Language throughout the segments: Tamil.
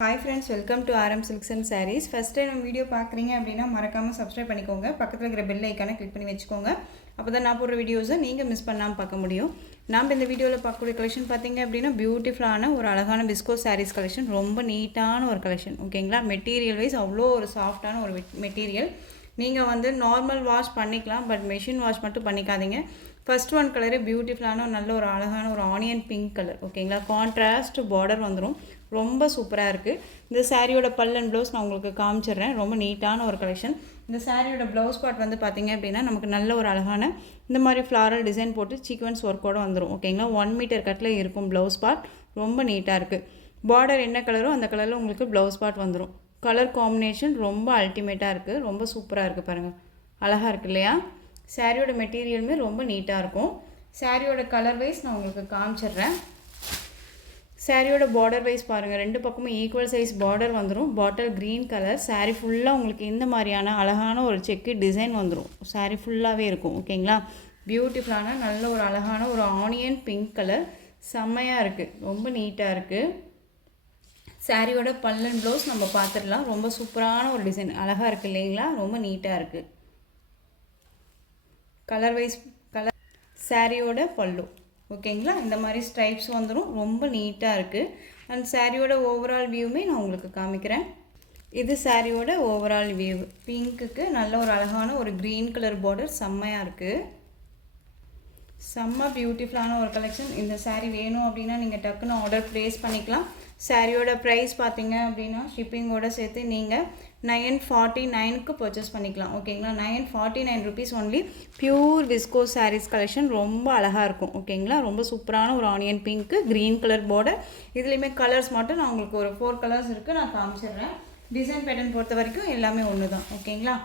Hi friends, welcome to RM Silks and Sarees. First time நம்ம வீடியோ பார்க்குறீங்க அப்படின்னா மறக்காமல் சப்ஸ்கிரைப் பண்ணிக்கோங்க. பக்கத்தில் இருக்கிற பெல் ஐக்கானை கிளிக் பண்ணி வச்சுக்கோங்க. அப்போ தான் நான் போடுற வீடியோஸை நீங்கள் மிஸ் பண்ணாமல் பார்க்க முடியும். நாம் இந்த வீடியோவில் பார்க்கக்கூடிய கலெக்ஷன் பார்த்தீங்க அப்படின்னா பியூட்டிஃபுல்லான ஒரு அழகான பிஸ்கோ சாரீஸ் கலெக்ஷன். ரொம்ப நீட்டான ஒரு கலெக்ஷன், ஓகேங்களா. மெட்டீரியல் வைஸ் அவ்வளோ ஒரு சாஃப்டான ஒரு மெட்டீரியல். நீங்கள் வந்து நார்மல் வாஷ் பண்ணிக்கலாம், பட் மெஷின் வாஷ் மட்டும் பண்ணிக்காதீங்க. ஃபர்ஸ்ட் ஒன் கலரு பியூட்டிஃபுல்லான நல்ல ஒரு அழகான ஒரு ஆனியன் பிங்க் கலர், ஓகேங்களா. கான்ட்ராஸ்ட் பார்டர் வந்துடும், ரொம்ப சூப்பராக இருக்குது. இந்த சாரியோட பல் அண்ட் ப்ளவுஸ் நான் உங்களுக்கு காமிச்சிடுறேன். ரொம்ப நீட்டான ஒரு கலெக்ஷன். இந்த சாரியோட ப்ளவுஸ் பார்ட் வந்து பார்த்திங்க அப்படின்னா நமக்கு நல்ல ஒரு அழகான இந்த மாதிரி ஃப்ளாரல் டிசைன் போட்டு சீக்வன்ஸ் ஒர்க்கோடு வந்துடும், ஓகேங்களா. 1 மீட்டர் கட்டில் இருக்கும் ப்ளவுஸ் பார்ட். ரொம்ப நீட்டாக இருக்குது. பார்டர் என்ன கலரோ அந்த கலரில் உங்களுக்கு ப்ளவுஸ் பார்ட் வந்துடும். கலர் காம்பினேஷன் ரொம்ப அல்டிமேட்டாக இருக்குது, ரொம்ப சூப்பராக இருக்குது. பாருங்கள், அழகாக இருக்குது இல்லையா. சாரியோட மெட்டீரியலுமே ரொம்ப நீட்டாக இருக்கும். சாரியோட கலர் வைஸ் நான் உங்களுக்கு காமிச்சிடுறேன். சாரியோட பார்டர் வைஸ் பாருங்கள், ரெண்டு பக்கமும் ஈக்குவல் சைஸ் பார்டர் வந்துடும். Bottle green colour. சாரீ ஃபுல்லாக உங்களுக்கு இந்த மாதிரியான அழகான ஒரு செக்கு டிசைன் வந்துடும். சாரீ ஃபுல்லாகவே இருக்கும், ஓகேங்களா. பியூட்டிஃபுல்லான நல்ல ஒரு அழகான ஒரு ஆனியன் பிங்க் கலர். செம்மையாக இருக்குது, ரொம்ப நீட்டாக இருக்குது. சாரியோட பல் அண்ட் ப்ளவுஸ் நம்ம பார்த்துடலாம். ரொம்ப சூப்பரான ஒரு டிசைன், அழகாக இருக்குது இல்லைங்களா. ரொம்ப நீட்டாக இருக்குது. கலர் வைஸ் கலர் சாரியோட பல்லு, ஓகேங்களா. இந்த மாதிரி ஸ்ட்ரைப்ஸ் வந்துடும், ரொம்ப நீட்டாக இருக்குது. அண்ட் சாரியோட ஓவரால் வியூமே நான் உங்களுக்கு காமிக்கிறேன். இது சாரியோட ஓவரால் வியூ. பிங்க்குக்கு நல்ல ஒரு அழகான ஒரு க்ரீன் கலர் பார்டர், செம்மையாக இருக்குது. செம்ம பியூட்டிஃபுல்லான ஒரு கலெக்ஷன். இந்த சாரீ வேணும் அப்படின்னா நீங்கள் டக்குன்னு ஆர்டர் ப்ளேஸ் பண்ணிக்கலாம். சாரியோட ப்ரைஸ் பார்த்தீங்க அப்படின்னா ஷிப்பிங்கோடு சேர்த்து நீங்கள் 949க்கு பர்ச்சேஸ் பண்ணிக்கலாம், ஓகேங்களா. 949 rupees only. Pure viscose saris collection. ரொம்ப அழகாக இருக்கும், ஓகேங்களா. ரொம்ப சூப்பரான ஒரு onion pink, green colour border. இதுலேயுமே கலர்ஸ் மட்டும் நான் உங்களுக்கு ஒரு 4 கலர்ஸ் இருக்குது, நான் காமிச்சிடுறேன். டிசைன் பேட்டர்ன் பொறுத்த வரைக்கும் எல்லாமே ஒன்று தான், ஓகேங்களா.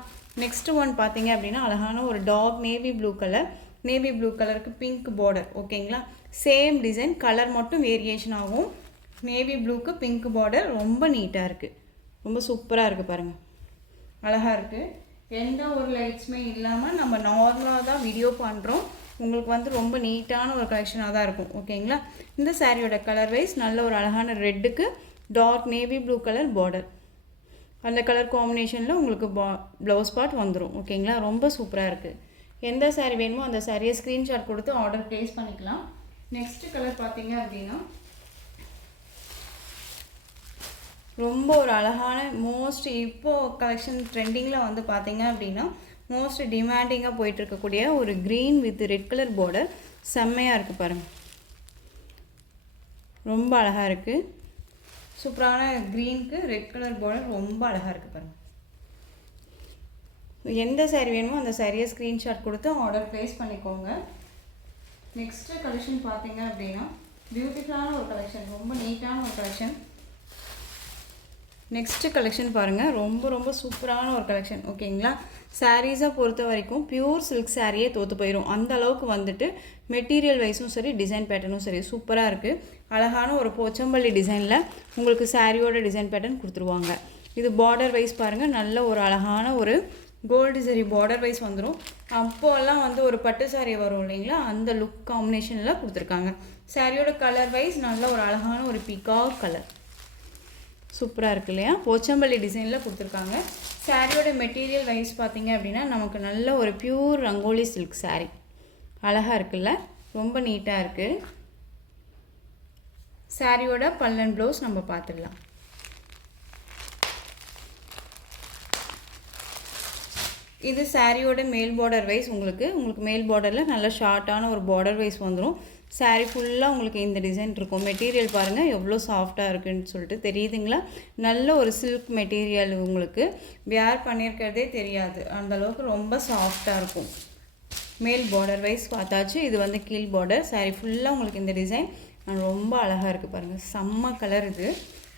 நெக்ஸ்ட்டு ஒன் பார்த்தீங்க அப்படின்னா அழகான ஒரு dark navy blue colour. Navy blue கலருக்கு பிங்க் பார்டர், ஓகேங்களா. சேம் டிசைன், கலர் மட்டும் வேரியேஷன் ஆகும். நேவி ப்ளூக்கு பிங்க் பார்டர். ரொம்ப நீட்டாக இருக்குது, ரொம்ப சூப்பராக இருக்குது. பாருங்கள், அழகாக இருக்குது. எந்த ஒரு லைட்ஸுமே இல்லாமல் நம்ம நார்மலாக தான் வீடியோ பண்ணுறோம். உங்களுக்கு வந்து ரொம்ப நீட்டான ஒரு கலெக்ஷனாக தான் இருக்கும், ஓகேங்களா. இந்த சாரியோட கலர் வைஸ் நல்ல ஒரு அழகான ரெட்டுக்கு dark navy blue colour border. அந்த கலர் காம்பினேஷனில் உங்களுக்கு ப்ளவுஸ் பார்ட் வந்துடும், ஓகேங்களா. ரொம்ப சூப்பராக இருக்குது. எந்த சாரீ வேணுமோ அந்த சாரியை ஸ்க்ரீன்ஷாட் கொடுத்து ஆர்டர் ப்ளேஸ் பண்ணிக்கலாம். நெக்ஸ்ட் கலர் பார்த்தீங்க அப்படின்னா ரொம்ப ஒரு அழகான மோஸ்ட் இப்போது கலெக்ஷன் ட்ரெண்டிங்கில் வந்து பார்த்தீங்க அப்படின்னா மோஸ்ட் டிமாண்டிங்காக போயிட்டுருக்கக்கூடிய ஒரு green with red colour border. செம்மையாக இருக்குது பாருங்கள், ரொம்ப அழகாக இருக்குது. சூப்பரான க்ரீனுக்கு ரெட் கலர் பார்டர், ரொம்ப அழகாக இருக்குது பாருங்கள். எந்த சாரீ வேணுமோ அந்த சாரியை ஸ்க்ரீன்ஷாட் கொடுத்து ஆர்டர் ப்ளேஸ் பண்ணிக்கோங்க. நெக்ஸ்ட்டு கலெக்ஷன் பார்த்தீங்க அப்படின்னா பியூட்டிஃபுல்லான ஒரு கலெக்ஷன், ரொம்ப நீட்டான ஒரு கலெக்ஷன். நெக்ஸ்ட்டு கலெக்ஷன் பாருங்கள், ரொம்ப ரொம்ப சூப்பரான ஒரு கலெக்ஷன், ஓகேங்களா. சாரீஸை பொறுத்த வரைக்கும் பியூர் சில்க் சாரியே தோற்று போயிடும், அந்த அளவுக்கு வந்துட்டு மெட்டீரியல் வைஸும் சரி டிசைன் பேட்டர்னும் சரி சூப்பராக இருக்குது. அழகான ஒரு போச்சம்பள்ளி டிசைனில் உங்களுக்கு சாரியோட டிசைன் பேட்டர்ன் கொடுத்துருவாங்க. இது பார்டர் வைஸ் பாருங்கள், நல்ல ஒரு அழகான ஒரு கோல்டு சரி பார்டர் வைஸ் வந்துடும். அப்போல்லாம் வந்து ஒரு பட்டு சாரீ வரும் இல்லைங்களா, அந்த லுக் காம்பினேஷனில் கொடுத்துருக்காங்க. சாரியோட கலர் வைஸ் நல்ல ஒரு அழகான ஒரு பிகாக் கலர், சூப்பராக இருக்குது இல்லையா. போச்சம்பள்ளி டிசைனில் கொடுத்துருக்காங்க. சாரியோட மெட்டீரியல் வைஸ் பார்த்தீங்க அப்படின்னா நமக்கு நல்ல ஒரு பியூர் ரங்கோலி சில்க் சாரீ. அழகாக இருக்குல்ல, ரொம்ப நீட்டாக இருக்குது. சாரியோட பல் அண்ட் ப்ளவுஸ் நம்ம பார்த்துடலாம். இது சாரியோட மேல் பார்டர் வைஸ் உங்களுக்கு மேல் பார்டரில் நல்ல ஷார்ட்டான ஒரு பார்டர் வைஸ் வந்துடும். சாரீ ஃபுல்லாக உங்களுக்கு இந்த டிசைன் இருக்கும். மெட்டீரியல் பாருங்கள் எவ்வளோ சாஃப்டாக இருக்குதுன்னு சொல்லிட்டு தெரியுதுங்களா. நல்ல ஒரு சில்க் மெட்டீரியல், உங்களுக்கு வேர் பண்ணியிருக்கிறதே தெரியாது, அந்தளவுக்கு ரொம்ப சாஃப்டாக இருக்கும். மேல் பார்டர் வைஸ் பார்த்தாச்சு. இது வந்து கீழ் பார்டர். சாரீ ஃபுல்லாக உங்களுக்கு இந்த டிசைன் ரொம்ப அழகாக இருக்குது பாருங்கள். செம்ம கலர், இது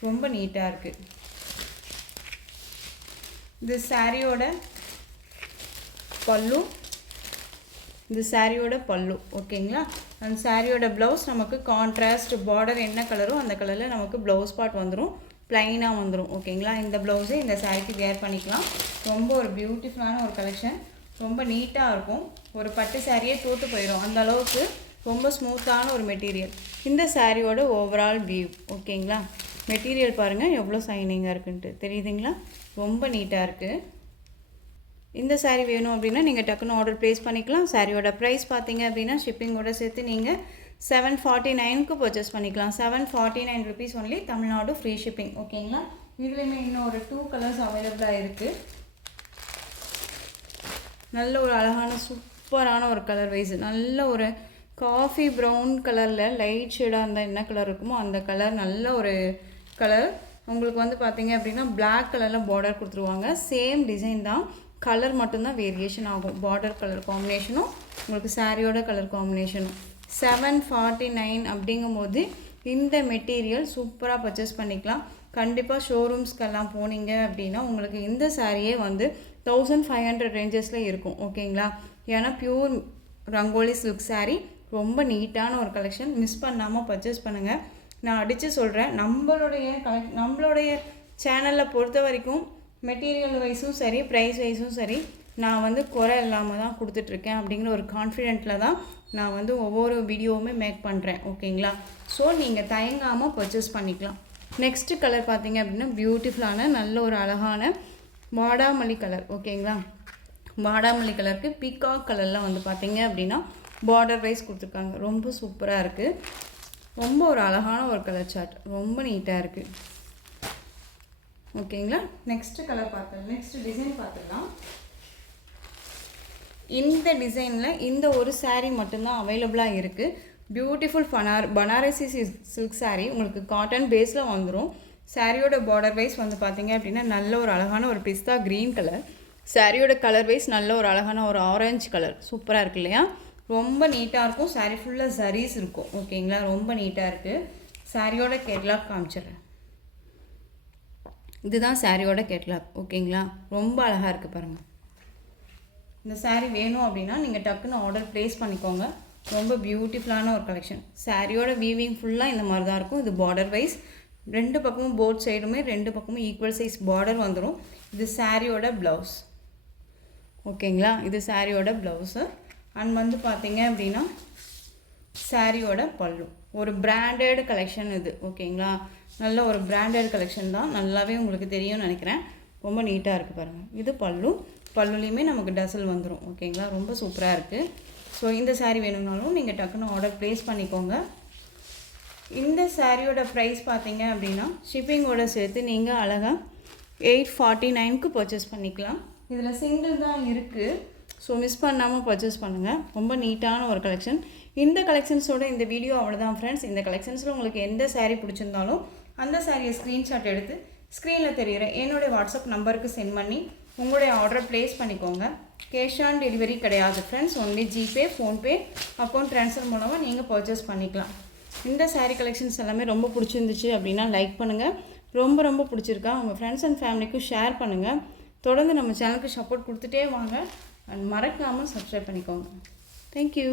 ரொம்ப நீட்டாக இருக்குது. இது சாரியோட பல்லு, இந்த சாரியோட பல்லு, ஓகேங்களா. அந்த சாரியோட ப்ளவுஸ் நமக்கு கான்ட்ராஸ்ட் பார்டர் என்ன கலரோ அந்த கலரில் நமக்கு ப்ளவுஸ் பார்ட் வந்துடும், ப்ளைனாக வந்துடும், ஓகேங்களா. இந்த ப்ளவுஸே இந்த சாரிக்கு வேர் பண்ணிக்கலாம். ரொம்ப ஒரு பியூட்டிஃபுல்லான ஒரு கலெக்ஷன், ரொம்ப நீட்டாக இருக்கும். ஒரு பட்டு சாரியே தோற்று போயிடும், அந்த அளவுக்கு ரொம்ப ஸ்மூத்தான ஒரு மெட்டீரியல். இந்த சாரியோட ஓவரால் வியூ, ஓகேங்களா. மெட்டீரியல் பாருங்கள் எவ்வளோ ஷைனிங்காக இருக்குன்ட்டு தெரியுதுங்களா, ரொம்ப நீட்டாக இருக்குது. இந்த சாரீ வேணும் அப்படின்னா நீங்கள் டக்குன்னு ஆர்டர் ப்ளேஸ் பண்ணிக்கலாம். சாரியோட ப்ரைஸ் பார்த்தீங்க அப்படின்னா ஷிப்பிங்கோட சேர்த்து நீங்கள் 749க்கு பர்ச்சேஸ் பண்ணிக்கலாம். 749 rupees only, Tamil Nadu free shipping. ஓகேங்களா. இதுலேயுமே இன்னும் ஒரு 2 கலர்ஸ் அவைலபிளாக இருக்குது. நல்ல ஒரு அழகான சூப்பரான ஒரு கலர் வைஸ், நல்ல ஒரு காஃபி ப்ரௌன் கலரில் லைட் ஷேடாக இருந்தால் என்ன கலர் இருக்குமோ அந்த கலர், நல்ல ஒரு கலர். உங்களுக்கு வந்து பார்த்தீங்க அப்படின்னா பிளாக் கலரில் பார்டர் கொடுத்துருவாங்க. சேம் டிசைன் தான், கலர் மட்டும்தான் வேரியேஷன் ஆகும். பார்டர் கலர் காம்பினேஷனும் உங்களுக்கு சாரியோட கலர் காம்பினேஷனும். 749 அப்படிங்கும்போது இந்த மெட்டீரியல் சூப்பராக பர்ச்சேஸ் பண்ணிக்கலாம். கண்டிப்பாக ஷோரூம்ஸ்க்கெல்லாம் போனீங்க அப்படின்னா உங்களுக்கு இந்த சாரியே வந்து 1500 ரேஞ்சஸில் இருக்கும். ஓகேங்களா. ஏன்னா பியூர் ரங்கோலி சில்க் சாரீ, ரொம்ப நீட்டான ஒரு கலெக்ஷன். மிஸ் பண்ணாமல் பர்ச்சேஸ் பண்ணுங்கள். நான் அடித்து சொல்கிறேன், நம்மளுடைய சேனலில் பொறுத்த வரைக்கும் மெட்டீரியல் வைஸும் சரி, ப்ரைஸ் வைஸும் சரி, நான் வந்து குறை இல்லாமல் தான் கொடுத்துட்ருக்கேன் அப்படிங்கிற ஒரு கான்ஃபிடென்ட்டில் தான் நான் வந்து ஒவ்வொரு வீடியோவுமே மேக் பண்ணுறேன். ஓகேங்களா. ஸோ நீங்கள் தயங்காமல் பர்ச்சேஸ் பண்ணிக்கலாம். நெக்ஸ்ட்டு கலர் பார்த்தீங்க அப்படின்னா பியூட்டிஃபுல்லான நல்ல ஒரு அழகான வாடாமல்லி கலர். ஓகேங்களா. வாடாமல்லி கலருக்கு பீகாக் கலரில் வந்து பார்த்தீங்க அப்படின்னா பார்டர் வைஸ் கொடுத்துருக்காங்க. ரொம்ப சூப்பராக இருக்குது. ரொம்ப ஒரு அழகான ஒரு கலர் சார்ட், ரொம்ப நீட்டாக இருக்குது. ஓகேங்களா. நெக்ஸ்ட்டு கலர் பார்த்துக்கலாம், நெக்ஸ்ட் டிசைன் பார்த்துக்கலாம். இந்த டிசைனில் இந்த ஒரு சாரீ மட்டும்தான் அவைலபிளாக இருக்குது. பியூட்டிஃபுல் பனாரசி சில்க் சாரீ, உங்களுக்கு காட்டன் பேஸில் வந்துடும். சாரியோட பார்டர் வைஸ் வந்து பார்த்தீங்க அப்படின்னா நல்ல ஒரு அழகான ஒரு பிஸ்தா க்ரீன் கலர். சாரியோட கலர் வைஸ் நல்ல ஒரு அழகான ஒரு ஆரஞ்சு கலர், சூப்பராக இருக்குது இல்லையா. ரொம்ப நீட்டாக இருக்கும். சாரீ ஃபுல்லாக சரீஸ் இருக்கும். ஓகேங்களா. ரொம்ப நீட்டாக இருக்குது. சாரியோட கேட்லாக் காமிச்சிடுறேன். இதுதான் சாரியோட கேட்லாக். ஓகேங்களா. ரொம்ப அழகாக இருக்குது பாருங்கள். இந்த சாரீ வேணும் அப்படின்னா நீங்கள் டக்குன்னு ஆர்டர் ப்ளேஸ் பண்ணிக்கோங்க. ரொம்ப பியூட்டிஃபுல்லான ஒரு கலெக்ஷன். சாரியோட வீவிங் ஃபுல்லாக இந்த மாதிரி தான் இருக்கும். இது பார்டர் வைஸ், ரெண்டு பக்கமும் போத் சைடுமே ரெண்டு பக்கமும் ஈக்குவல் சைஸ் பார்டர் வந்துடும். இது சாரியோட ப்ளவுஸ். ஓகேங்களா. இது சாரியோட ப்ளவுஸு. அண்ட் வந்து பார்த்தீங்க அப்படின்னா சாரியோட பல்லு. ஒரு பிராண்டட் கலெக்ஷன் இது. ஓகேங்களா. நல்ல ஒரு பிராண்டட் கலெக்ஷன் தான், நல்லாவே உங்களுக்கு தெரியும்னு நினைக்கிறேன். ரொம்ப நீட்டாக இருக்குது பாருங்கள். இது பல்லு. பல்லுலேயுமே நமக்கு டசல் வந்துடும். ஓகேங்களா. ரொம்ப சூப்பராக இருக்குது. ஸோ இந்த சாரீ வேணும்னாலும் நீங்கள் டக்குன்னு ஆர்டர் ப்ளேஸ் பண்ணிக்கோங்க. இந்த சாரியோட ப்ரைஸ் பார்த்தீங்க அப்படின்னா ஷிப்பிங்கோட சேர்த்து நீங்கள் அழகாக 849க்கு பர்ச்சேஸ் பண்ணிக்கலாம். இதில் சிங்கிள் தான் இருக்குது. ஸோ மிஸ் பண்ணாமல் பர்ச்சேஸ் பண்ணுங்கள். ரொம்ப நீட்டான ஒரு கலெக்ஷன். இந்த கலெக்ஷன்ஸோட இந்த வீடியோ அவ்வளோதான் ஃப்ரெண்ட்ஸ். இந்த கலெக்ஷன்ஸில் உங்களுக்கு எந்த சாரீ பிடிச்சிருந்தாலும் அந்த சாரியை ஸ்க்ரீன்ஷாட் எடுத்து ஸ்க்ரீனில் தெரிகிற என்னுடைய வாட்ஸ்அப் நம்பருக்கு சென்ட் பண்ணி உங்களுடைய ஆர்டரை ப்ளேஸ் பண்ணிக்கோங்க. கேஷ் ஆன் டெலிவரி கிடையாது friends. Only GPay, PhonePe, account transfer மூலமாக நீங்கள் பர்ச்சேஸ் பண்ணிக்கலாம். இந்த சாரீ கலெக்ஷன்ஸ் எல்லாமே ரொம்ப பிடிச்சிருந்துச்சு அப்படின்னா லைக் பண்ணுங்கள். ரொம்ப பிடிச்சிருக்கா உங்கள் ஃப்ரெண்ட்ஸ் அண்ட் ஃபேமிலிக்கும் ஷேர் பண்ணுங்கள். தொடர்ந்து நம்ம சேனலுக்கு சப்போர்ட் கொடுத்துட்டே வாங்க. அண்ட் மறக்காமல் சப்ஸ்கிரைப் பண்ணிக்கோங்க. தேங்க்யூ.